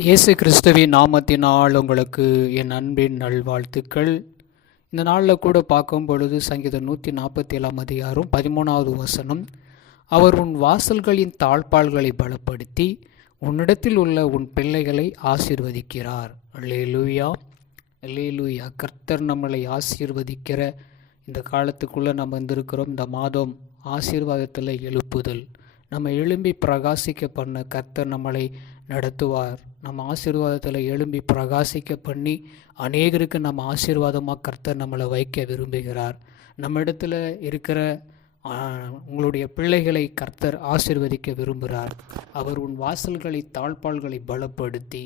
இயேசு கிறிஸ்துவின் நாமத்தினால் உங்களுக்கு என் அன்பின் நல்வாழ்த்துக்கள். இந்த நாளில் கூட பார்க்கும் பொழுது சங்கீதம் 147 13வது வசனம், அவர் உன் வாசல்களின் தாழ்பாள்களை பலப்படுத்தி உன்னிடத்தில் உள்ள உன் பிள்ளைகளை ஆசீர்வதிக்கிறார். அல்லேலூயா, அல்லேலூயா. கர்த்தர் நம்மளை ஆசீர்வதிக்கிற இந்த காலத்துக்குள்ளே நம்ம வந்திருக்கிறோம். இந்த மாதம் ஆசீர்வாதத்தில் எழுப்புதல், நம்ம எழும்பி பிரகாசிக்க பண்ண கர்த்தர் நம்மளை நடத்துவார். நம்ம ஆசீர்வாதத்தில் எழும்பி பிரகாசிக்க பண்ணி அநேகருக்கு நம்ம ஆசீர்வாதமாக கர்த்தர் நம்மளை வைக்க விரும்புகிறார். நம்ம இடத்துல இருக்கிற உங்களுடைய பிள்ளைகளை கர்த்தர் ஆசீர்வதிக்க விரும்புகிறார். அவர் உன் வாசல்களை தாழ்பாள்களை பலப்படுத்தி,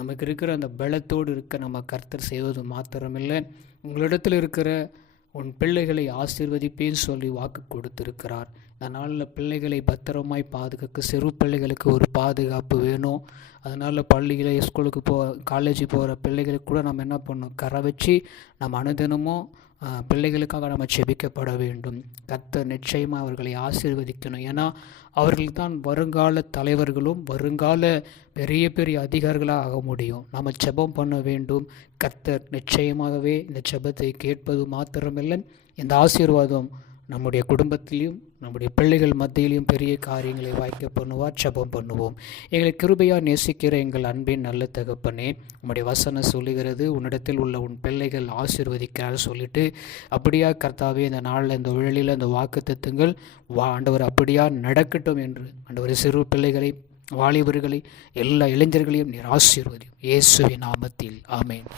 நமக்கு இருக்கிற அந்த பலத்தோடு இருக்க நம்ம கர்த்தர் செய்வது மாத்திரமில்லை, உங்களிடத்தில் இருக்கிற உன் பிள்ளைகளை ஆசீர்வதிப்பேன்னு சொல்லி வாக்கு கொடுத்திருக்கிறார். இந்த நாளில் பிள்ளைகளை பத்திரமாய் பாதுகாக்க, சிறு பிள்ளைகளுக்கு ஒரு பாதுகாப்பு வேணும். அதனால் பள்ளியில் ஸ்கூலுக்கு காலேஜ் போகிற பிள்ளைகளுக்கு கூட நம்ம என்ன பண்ணணும், கரை வச்சு நம்ம அனுதினமும் பிள்ளைகளுக்காக நம்ம செபிக்கப்பட வேண்டும். கர்த்தர் நிச்சயமாக அவர்களை ஆசீர்வதிக்கணும். ஏன்னா அவர்கள் தான் வருங்கால தலைவர்களும் வருங்கால பெரிய பெரிய அதிகாரிகளாக ஆக முடியும். நம்ம ஜெபம் பண்ண வேண்டும். கர்த்தர் நிச்சயமாகவே இந்த ஜெபத்தை கேட்பது மாத்திரமில்லை, இந்த ஆசீர்வாதம் நம்முடைய குடும்பத்திலையும் நம்முடைய பிள்ளைகள் மத்தியிலையும் பெரிய காரியங்களை வாய்க்க பண்ணுவார். ஜெபம் பண்ணுவோம். எங்களை கிருபையாக நேசிக்கிற எங்கள் அன்பின் நல்ல தகப்பனே, உம்முடைய வசனம் சொல்லுகிறது, உன்னிடத்தில் உள்ள உன் பிள்ளைகள் ஆசீர்வதிக்கிறார் சொல்லிட்டு, அப்படியா கர்த்தாவே இந்த நாளில் இந்த உழலில் அந்த வாக்குத்தத்தங்கள் ஆண்டவர் அப்படியா நடக்கட்டும் என்று ஆண்டவர் சிறு பிள்ளைகளை, வாலிபர்களை, எல்லா இளைஞர்களையும் நீர் ஆசீர்வதியும். இயேசுவின் நாமத்தில் ஆமென்.